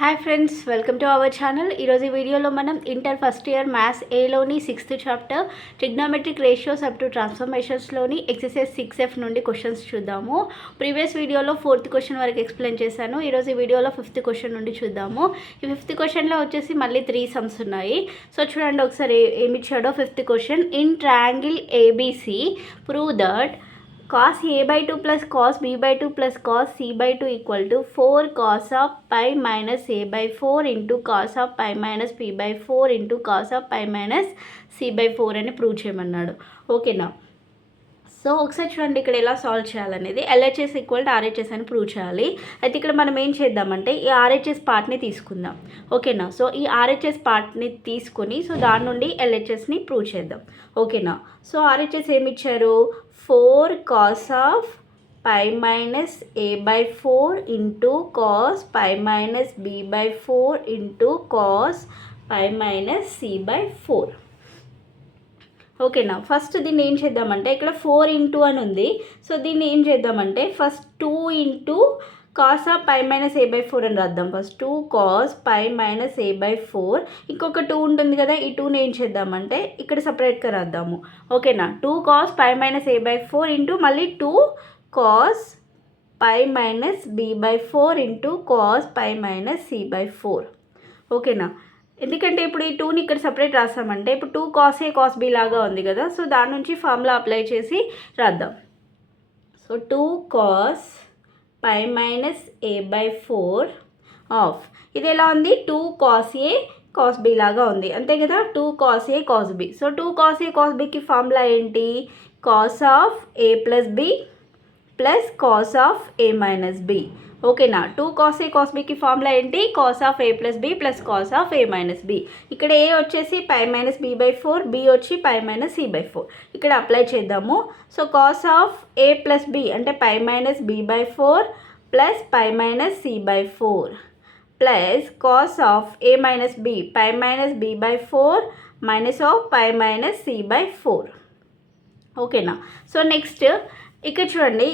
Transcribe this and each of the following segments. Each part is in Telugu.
Hi friends, welcome to our channel. ఈరోజు ఈ వీడియోలో మనం ఇంటర్ ఫస్ట్ ఇయర్ మ్యాథ్స్ ఏలోని 6th chapter trigonometric ratios up to ట్రాన్స్ఫర్మేషన్స్లోని ఎక్సర్సైజ్ 6F నుండి క్వశ్చన్స్ చూద్దాము. ప్రీవియస్ వీడియోలో 4th క్వశ్చన్ వరకు ఎక్స్ప్లెయిన్ చేశాను. ఈరోజు ఈ వీడియోలో 5th క్వశ్చన్ నుండి చూద్దాము. ఈ 5th క్వశ్చన్లో వచ్చేసి మళ్ళీ 3 సమ్స్ ఉన్నాయి. సో చూడండి ఒకసారి ఏమి ఇచ్చాడో. 5th question, in triangle ABC prove that cos a by 2 plus cos b by 2 plus cos c by 2 equal to 4 cos of pi minus a by 4 into cos of pi minus p by 4 into cos of pi minus c by 4 అని ప్రూవ్ చేయమన్నాడు. ఓకేనా? సో ఒకసారి చూడండి ఇక్కడ ఎలా సాల్వ్ చేయాలనేది. ఎల్హెచ్ఎస్ ఈక్వల్ టు ఆర్హెచ్ఎస్ అని ప్రూవ్ చేయాలి. అయితే ఇక్కడ మనం ఏం చేద్దామంటే ఈ ఆర్హెచ్ఎస్ పార్ట్ని తీసుకుందాం. ఓకేనా? సో ఈ ఆర్హెచ్ఎస్ పార్ట్ని తీసుకొని సో దాని నుండి ఎల్హెచ్ఎస్ని ప్రూవ్ చేద్దాం. ఓకేనా? సో ఆర్హెచ్ఎస్ ఏమి ఇచ్చారు? 4 cos of pi minus a by 4 into cos pi minus b by 4 into cos pi minus c by 4. ఓకేనా? ఫస్ట్ దీన్ని ఏం చేద్దామంటే ఇక్కడ 4 ఇంటూ అని ఉంది. సో దీన్ని ఏం చేద్దామంటే first 2 into cos of pi minus A by 4 అని రాద్దాం. First 2 cos pi minus A by 4, ఇంకొక 2 ఉంటుంది కదా, ఈ 2ని ఏం చేద్దామంటే ఇక్కడ సపరేట్గా రాద్దాము. ఓకేనా? 2 cos pi minus A by 4 into మళ్ళీ 2 cos pi minus B by 4 into cos pi minus C by 4. ఓకేనా? ఎందుకంటే ఇప్పుడు ఈ 2ని ఇక్కడ సపరేట్ రాసామంటే ఇప్పుడు 2 కాస్ ఏ కాస్ బి లాగా ఉంది కదా, సో దాని నుంచి ఫార్ములా అప్లై చేసి రాద్దాం. So 2 cos pi minus A by 4 of ఇది ఎలా ఉంది? 2 కాస్ ఏ కాస్ బి లాగా ఉంది అంతే కదా, 2 cos A cos B. So 2 cos A cos బికి ఫార్ములా ఏంటి? Cos of A plus B plus cos of A minus B. ఓకేనా? 2 కాస్ ఏ కాస్ బికి ఫార్ములా ఏంటి? Cos of A plus B plus cos of A minus B. ఇక్కడ ఏ వచ్చేసి pi minus B by 4, B వచ్చి పై మైనస్ సి బై 4. ఇక్కడ అప్లై చేద్దాము. So cos of A plus B అంటే pi minus B by 4 plus pi minus C by 4 plus cos of A minus B pi minus B by 4 minus of pi minus C by 4. ఓకేనా? సో నెక్స్ట్ ఇక్కడ చూడండి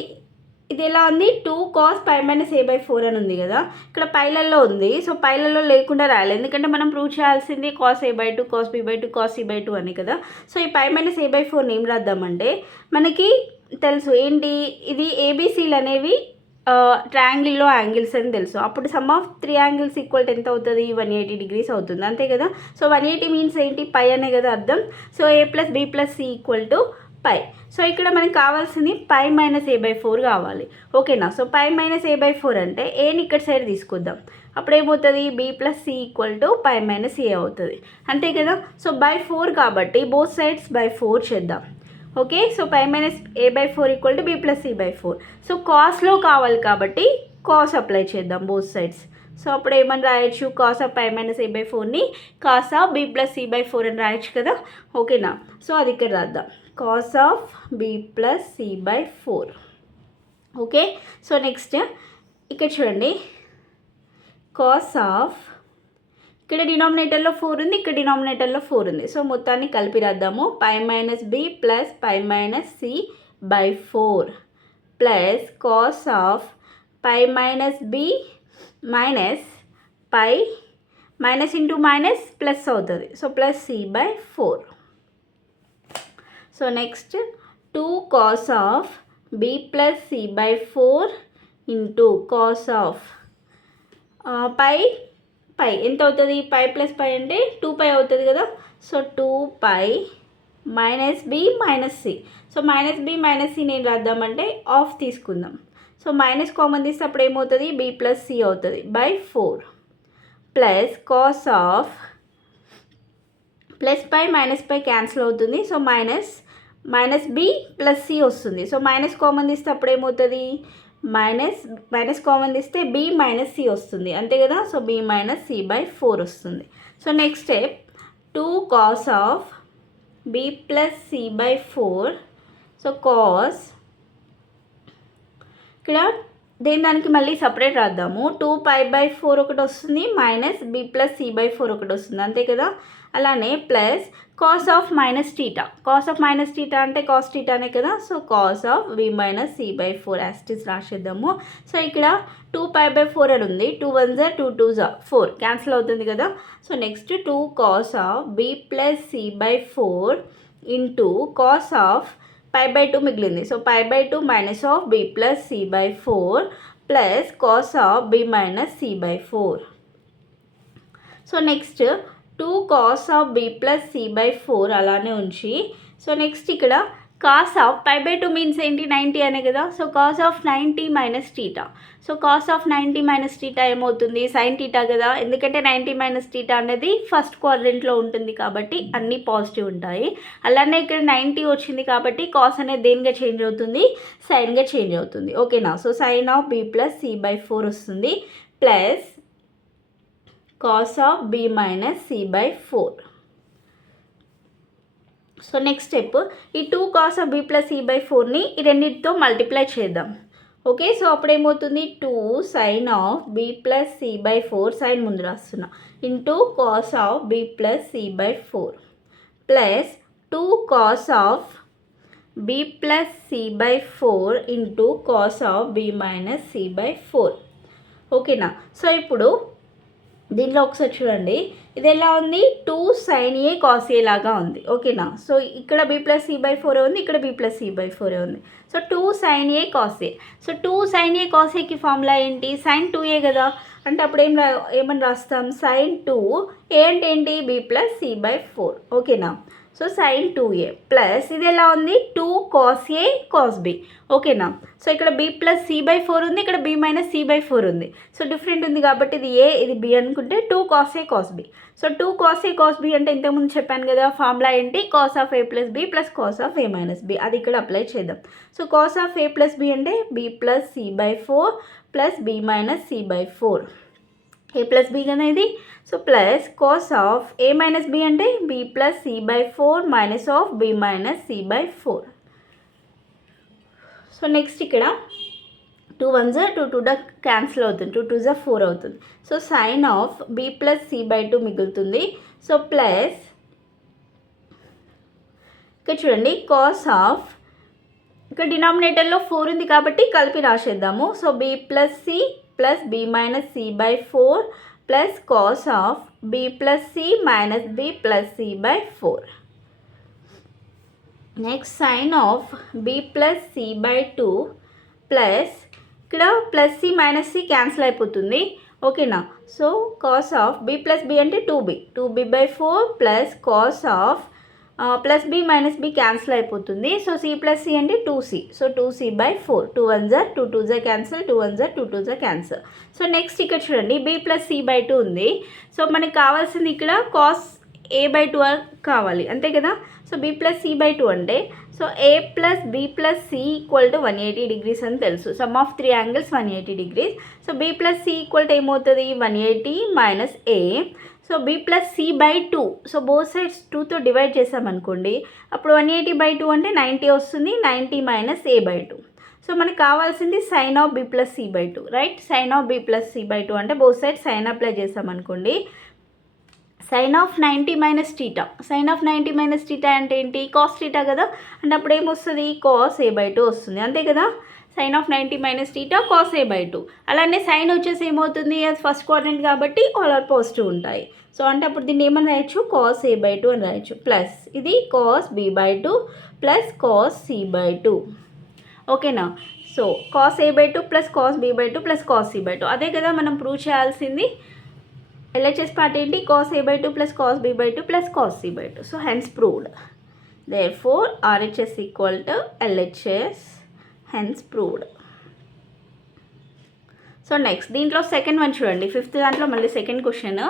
ఇది ఎలా ఉంది? 2 cos pi minus A by 4 అని ఉంది కదా, ఇక్కడ పైలలో ఉంది. సో పైలలో లేకుండా రాయాలి, ఎందుకంటే మనం ప్రూవ్ చేయాల్సింది cos A by 2 cos B by 2 cos C by 2 అని కదా. సో ఈ పై మైనస్ ఏ బై 4ని ఏం రాద్దామంటే మనకి తెలుసు ఏంటి, ఇది ఏబీసీలు అనేవి ట్రయాంగిల్లో యాంగిల్స్ అని తెలుసు. అప్పుడు సమ్ ఆఫ్ 3 యాంగిల్స్ ఈక్వల్ ఎంత అవుతుంది? 180 degrees అవుతుంది అంతే కదా. సో 180 మీన్స్ ఏంటి? పై అనే కదా అర్థం. So A plus B plus C equal to pi. So ఇక్కడ మనకి కావాల్సింది పై మైనస్ ఏ బై 4 కావాలి. ఓకేనా? So pi minus A by 4 అంటే ఏని ఇక్కడ సైడ్ తీసుకొద్దాం. అప్పుడు ఏమవుతుంది? B plus C equal to pi minus A అవుతుంది అంతే కదా. సో బై 4 కాబట్టి బోత్ సైడ్స్ బై 4 చేద్దాం. Okay? So pi minus A by 4 equal to B plus C by 4. So కాస్లో కావాలి కాబట్టి కాస్ అప్లై చేద్దాం బోత్ సైడ్స్. సో అప్పుడు ఏమని రాయొచ్చు? Cos of pi minus A by 4ని cos of B plus C by 4 అని రాయొచ్చు కదా. ఓకేనా? సో అది ఇక్కడ రాద్దాం. Cos of B plus C by 4. Okay? So next ఇక్కడ చూడండి, కాస్ ఆఫ్ ఇక్కడ డినామినేటర్లో 4 ఉంది, ఇక్కడ డినామినేటర్లో 4 ఉంది. సో మొత్తాన్ని కలిపి రాద్దాము. Pi minus B plus pi minus C by 4 plus cos of pi minus B minus pi minus into minus plus అవుతుంది. So plus C by 4. So next 2 cos of B plus C by 4 into cos of pi pi ఎంత అవుతుంది? పై ప్లస్ పై అంటే 2π అవుతుంది కదా. So 2π minus B minus C. So minus B minus C నేను రాద్దామంటే ఆఫ్ తీసుకుందాం. సో మైనస్ కామన్ తీస్తే అప్పుడు ఏమవుతుంది? బి ప్లస్ సి అవుతుంది by 4 plus cos of plus pi minus pi cancel అవుతుంది. So minus B plus C వస్తుంది. సో మైనస్ కామన్ తీస్తే అప్పుడు ఏమవుతుంది? మైనస్ కామన్ తీస్తే బి మైనస్ సి వస్తుంది అంతే కదా. So B minus C by 4 వస్తుంది. So next step 2 cos of B plus C by 4. So cos ఇక్కడ దానికి మళ్ళీ సపరేట్ రాద్దాము. 2π/4 ఒకటి వస్తుంది, మైనస్ b ప్లస్ c/4 ఒకటి వస్తుంది, అంతే కదా. అలానే plus cos of minus theta. Cos of minus theta అంటే కాస్ టీటానే కదా. So cos of b minus c/4 as it is రాసేద్దాము. సో ఇక్కడ 2π/4 అని ఉంది. 2 1 జా 2 2 జా 4 క్యాన్సిల్ అవుతుంది కదా. So next 2 cos of b plus c/4 into cos of π/2 మిగిలింది. So π/2 minus of b plus c/4 plus cos of b minus c/4. So next 2 cos of b plus c/4 అలానే ఉంచి, సో నెక్స్ట్ ఇక్కడ కాస్ ఆఫ్ π/2 మీన్స్ ఏంటి 90 అనే కదా. So cos of 90 minus theta. So cos of 90 minus theta ఏమవుతుంది, సైన్ టీటా కదా. ఎందుకంటే 90 మైనస్ టీటా అనేది ఫస్ట్ క్వాడ్రంట్లో ఉంటుంది కాబట్టి అన్నీ పాజిటివ్ ఉంటాయి. అలానే ఇక్కడ 90 వచ్చింది కాబట్టి కాస్ అనేది దేనిగా చేంజ్ అవుతుంది, సైన్గా చేంజ్ అవుతుంది, ఓకేనా. So sine of b plus c/4 వస్తుంది plus cos of b minus c/4. So next step, ఈ 2 కాస్ ఆఫ్ b ప్లస్ c/4ని ఈ రెండింటితో మల్టిప్లై చేద్దాం. ఓకే, సో అప్పుడు ఏమవుతుంది 2 sine of b plus c/4 sine ముందు రాస్తున్నా into cos of b plus c/4 plus 2 cos of b plus c/4 into cos of b minus c/4. ఓకేనా. సో ఇప్పుడు దీనిలో ఒకసారి చూడండి, ఇది ఎలా ఉంది 2 sin a cos a లాగా ఉంది, ఓకేనా. సో ఇక్కడ b ప్లస్ c/4 ఉంది, ఇక్కడ b ప్లస్ c/4 ఉంది. So 2 sin a cos a. So 2 sin a cos aకి ఫార్ములా ఏంటి, sin 2a కదా. అంటే అప్పుడు ఏమని రాస్తాం, sin 2 a అంటే ఏంటి b ప్లస్ c/4, ఓకేనా. సో sin 2a ప్లస్ ఇది ఎలా ఉంది 2 cos a cos b, ఓకేనా. సో ఇక్కడ b ప్లస్ c/4 ఉంది, ఇక్కడ b మైనస్ c/4 ఉంది. సో డిఫరెంట్ ఉంది కాబట్టి ఇది a ఇది b అనుకుంటే 2 cos a cos b. So 2 cos a cos b అంటే ఇంతకుముందు చెప్పాను కదా ఫార్ములా ఏంటి, cos of a plus b plus cos of a minus b. అది ఇక్కడ అప్లై చేద్దాం. So cos of a plus b అంటే b plus c/4 plus b minus c/4, a plus b కదా ఇది. So plus cos of a minus b అంటే b plus c/4 minus of b minus c/4. So next ఇక్కడ 2 1 జా 2 2 డా క్యాన్సిల్ అవుతుంది, 2 2 జా 4 అవుతుంది. So sine of b plus c/2 మిగులుతుంది. సో ప్లస్ ఇక్కడ చూడండి కాస్ ఆఫ్, ఇక్కడ డినామినేటర్లో 4 ఉంది కాబట్టి కలిపి రాసేద్దాము. So b plus c plus b minus c/4 plus cos of b plus c minus b plus c/4. Next sine of b plus c/2 plus ఇక్కడ plus c minus c cancel అయిపోతుంది, ఓకేనా. So cos of b plus b అంటే 2b/4 plus cos of plus b minus b cancel అయిపోతుంది. సో c ప్లస్ c అంటే 2c. సో 2c/4, 2 1 జా 2 2 జా క్యాన్సిల్, 2 1 జా 2 2 జా క్యాన్సిల్. సో నెక్స్ట్ ఇక్కడ చూడండి b ప్లస్ c/2 ఉంది. సో మనకి కావాల్సింది ఇక్కడ కాస్ a/2 కావాలి, అంతే కదా. సో b ప్లస్ c/2 అంటే so a plus b plus c equal to 180 degrees అని తెలుసు. Some of 3 angles 180 degrees. So b plus c equal to ఏమవుతుంది 180 minus a. So b plus c/2. So both sides 2తో డివైడ్ చేసామనుకోండి, అప్పుడు 180/2 అంటే 90 వస్తుంది, 90 మైనస్ a/2. సో మనకు కావాల్సింది sine of b plus c/2, right. Sine of b plus c/2 అంటే బోత్ సైడ్ సైన్ అప్లై చేసామనుకోండి, sine of 90 minus theta. Sine of 90 minus theta అంటే ఏంటి, కాస్ టీటా కదా. అంటే అప్పుడు ఏమొస్తుంది కాస్ a/2 వస్తుంది, అంతే కదా. Sine of 90 minus theta cos a/2. అలానే సైన్ వచ్చేసి ఏమవుతుంది, అది ఫస్ట్ క్వాడ్రంట్ కాబట్టి ఆల్ ఆర్ పాజిటివ్ ఉంటాయి. సో అంటే అప్పుడు దీన్ని ఏమని రాయొచ్చు కాస్ a/2 అని రాయొచ్చు. ప్లస్ ఇది cos b/2 plus cos c/2, ఓకేనా. So cos a/2 plus cos b/2 plus cos c/2 అదే కదా మనం ప్రూవ్ చేయాల్సింది. LHS పార్ట్ ఏంటి, cos a/2 plus cos b/2 plus cos c/2. So hence proved. Therefore RHS equal to LHS, hence proved. So next దీంట్లో సెకండ్ వన్ చూడండి, 5th దాంట్లో మళ్ళీ సెకండ్ క్వశ్చన్.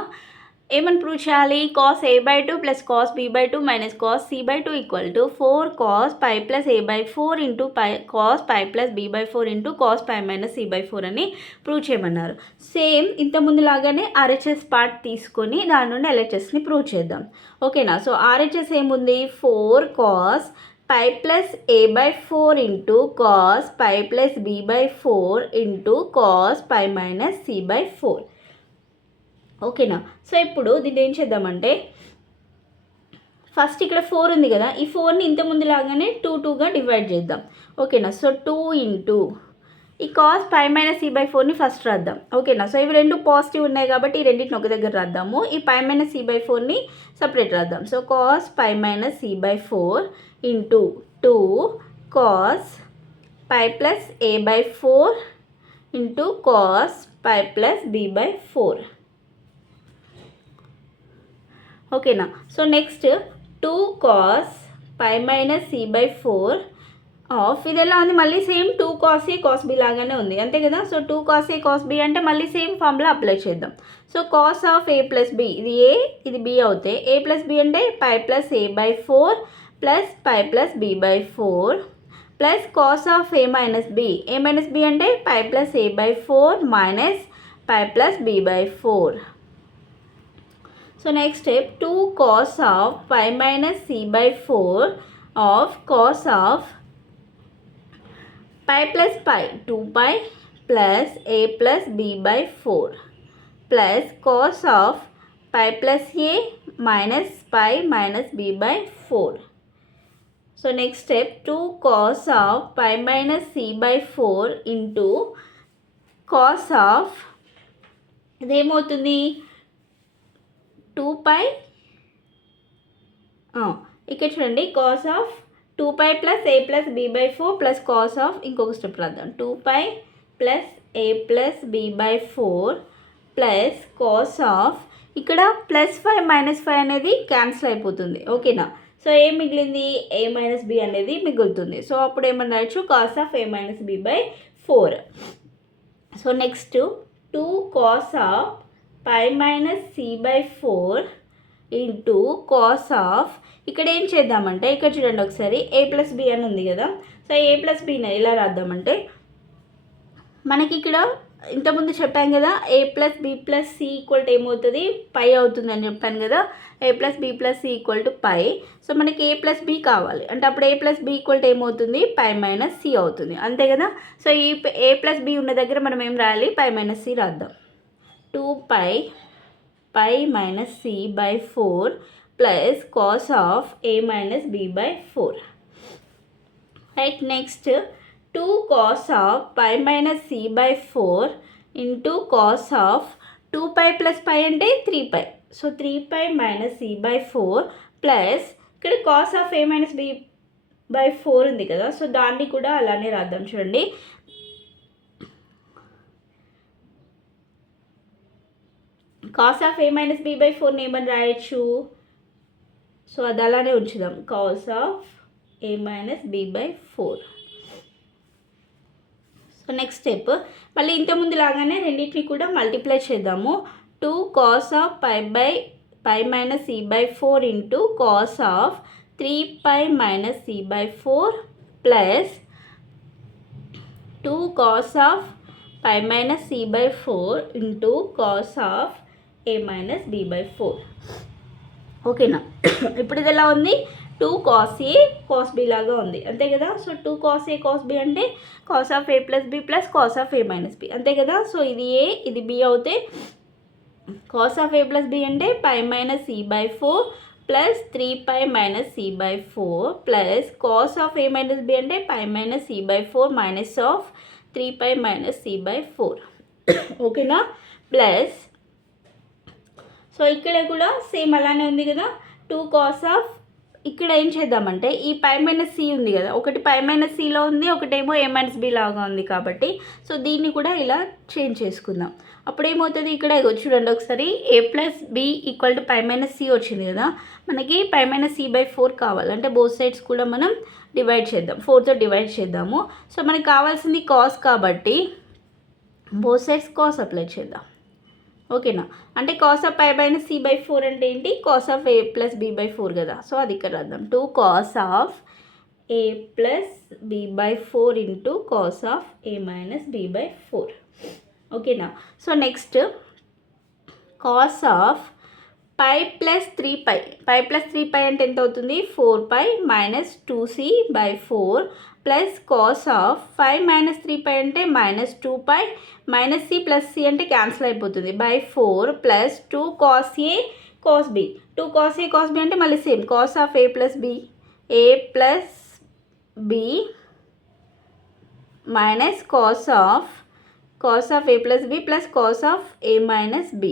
ఏమని ప్రూవ్ చేయాలి, cos a/2 plus cos b/2 minus cos c/2 equal to 4 cos pi plus a/4 into cos pi plus b/4 into cos pi minus c/4 అని ప్రూవ్ చేయమన్నారు. సేమ్ ఇంతకుముందు లాగానే RHS పార్ట్ తీసుకొని దాని నుండి LHSని ప్రూవ్ చేద్దాం, ఓకేనా. సో RHS ఏముంది 4 cos pi plus A by 4 into cos pi plus B by 4 into cos pi minus C by 4. ఓకేనా. సో ఇప్పుడు దీన్ని ఏం చేద్దామంటే ఫస్ట్ ఇక్కడ 4 ఉంది కదా, ఈ 4ని ఇంతకుముందు లాగానే 2గా డివైడ్ చేద్దాం. ఓకేనా. సో 2 ఇంటూ ఈ cos pi minus C by 4ని ఫస్ట్ రాద్దాం. ఓకేనా. సో ఇవి రెండు పాజిటివ్ ఉన్నాయి కాబట్టి ఈ రెండింటిని ఒక దగ్గర రాద్దాము. ఈ పై మైనస్ సి బై 4ని సపరేట్ రాద్దాం. So cos pi minus C by 4 into 2 cos pi plus A by 4 into cos pi plus B by 4. ఓకేనా. So next 2 cos pi minus C by 4 of ఇది ఎలా ఉంది, మళ్ళీ same 2 cos A cos B లాగానే ఉంది అంతే కదా. So 2 cos A cos B అంటే మళ్ళీ సేమ్ ఫార్ములా అప్లై చేద్దాం. So cos of A plus B, ఇది ఏ ఇది బి అవుతే ఏ ప్లస్ బి అంటే pi plus A by 4 plus pi plus B by 4 plus cos of A minus B అంటే pi plus A by 4 minus pi plus B by 4. So next step 2 cos of pi minus C by 4 of cos of pi plus pi 2π plus A plus B by 4 plus cos of pi plus A minus pi minus B by 4. So next step 2 cos of pi minus C by 4 into cos of ఇదేమవుతుంది 2π ఇక్కడ చూడండి cos of 2π plus A plus B by 4 plus cos of ఇంకొక స్టెప్ రాద్దాం 2π plus A plus B by 4 plus cos of ఇక్కడ +5 -5 అనేది క్యాన్సిల్ అయిపోతుంది. ఓకేనా. సో ఏ మిగిలింది ఏ మైనస్ బి అనేది మిగులుతుంది. సో అప్పుడు ఏమన్నా రాయొచ్చు cos of A minus B by 4. So next 2 cos of pi minus C by 4 into cos of ఇక్కడ ఏం చేద్దామంటే ఇక్కడ చూడండి ఒకసారి ఏ ప్లస్ బి అని ఉంది కదా. సో ఏ ప్లస్ బిని ఎలా రాద్దామంటే మనకి ఇక్కడ ఇంతకుముందు చెప్పాను కదా A plus B plus C equal to ఏమవుతుంది పై అవుతుంది అని చెప్పాను కదా. A plus B plus C equal to pi. So మనకి ఏ ప్లస్ బి కావాలి అంటే అప్పుడు A plus B equal to ఏమవుతుంది పై మైనస్ సి అవుతుంది అంతే కదా. సో ఈ ఏ ప్లస్ బి ఉన్న దగ్గర మనం ఏం రాయాలి పై మైనస్ సి రాద్దాం. 2π pi minus C by 4 plus cos of A minus B by 4. Right. Next 2 cos of pi minus C by 4 into cos of 2π plus pi అంటే 3π. So 3π minus C by 4 plus ఇక్కడ cos of A minus B by 4 ఉంది కదా. సో దాన్ని కూడా అలానే రాద్దాం. చూడండి cos of A minus B by 4 ఏమని రాయొచ్చు. సో అది అలానే ఉంచుదాం cos of A minus B by 4. So next step మళ్ళీ ఇంతకుముందు లాగానే రెండింటిని కూడా మల్టిప్లై చేద్దాము. 2 cos of pi minus C by 4 into cos of 3π minus C by 4 plus 2 cos of pi minus C by 4 into cos of A minus B by 4. ఓకేనా. ఇప్పుడు ఇది ఎలా ఉంది 2 కాస్ ఏ కాస్ బి లాగా ఉంది అంతే కదా. So 2 cos A cos B అంటే cos of A plus B plus cos of A minus B అంతే కదా. సో ఇది ఏ ఇది బి అవుతే cos of A plus B అంటే pi minus C by 4 plus 3π minus C by 4 plus cos of A minus B అంటే pi minus C by 4 minus of 3π minus C by 4. ఓకేనా. ప్లస్ సో ఇక్కడ కూడా సేమ్ అలానే ఉంది కదా 2 కాస్ ఆఫ్ ఇక్కడ ఏం చేద్దామంటే ఈ పై మైనస్ సి ఉంది కదా ఒకటి పై మైనస్ సిలో ఉంది ఒకటేమో ఏ మైనస్ బి లాగా ఉంది కాబట్టి సో దీన్ని కూడా ఇలా చేంజ్ చేసుకుందాం. అప్పుడు ఏమవుతుంది ఇక్కడ చూడండి ఒకసారి A plus B equal to pi minus C వచ్చింది కదా. మనకి పై మైనస్ సి బై 4 కావాలంటే బోత్ సైడ్స్ కూడా మనం డివైడ్ చేద్దాం 4తో డివైడ్ చేద్దాము. సో మనకి కావాల్సింది కాస్ కాబట్టి బోత్ సైడ్స్ కాస్ అప్లై చేద్దాం. ఓకేనా. అంటే cos of pi minus C by 4 అంటే ఏంటి cos of A plus B by 4 కదా. సో అది ఇక్కడ రాద్దాం 2 cos of A plus B by 4 into cos of A minus B by 4. ఓకేనా. So next cos of pi plus 3π. Pi plus 3π అంటే ఎంత అవుతుంది? 4π minus 2c/4 plus cos of 5 minus 3π అంటే minus 2π minus c plus c అంటే క్యాన్సిల్ అయిపోతుంది /4 plus 2 cos a cos b. 2 cos a cos b అంటే మళ్ళీ same cos of a plus b minus cos of a plus b plus cos of a minus b.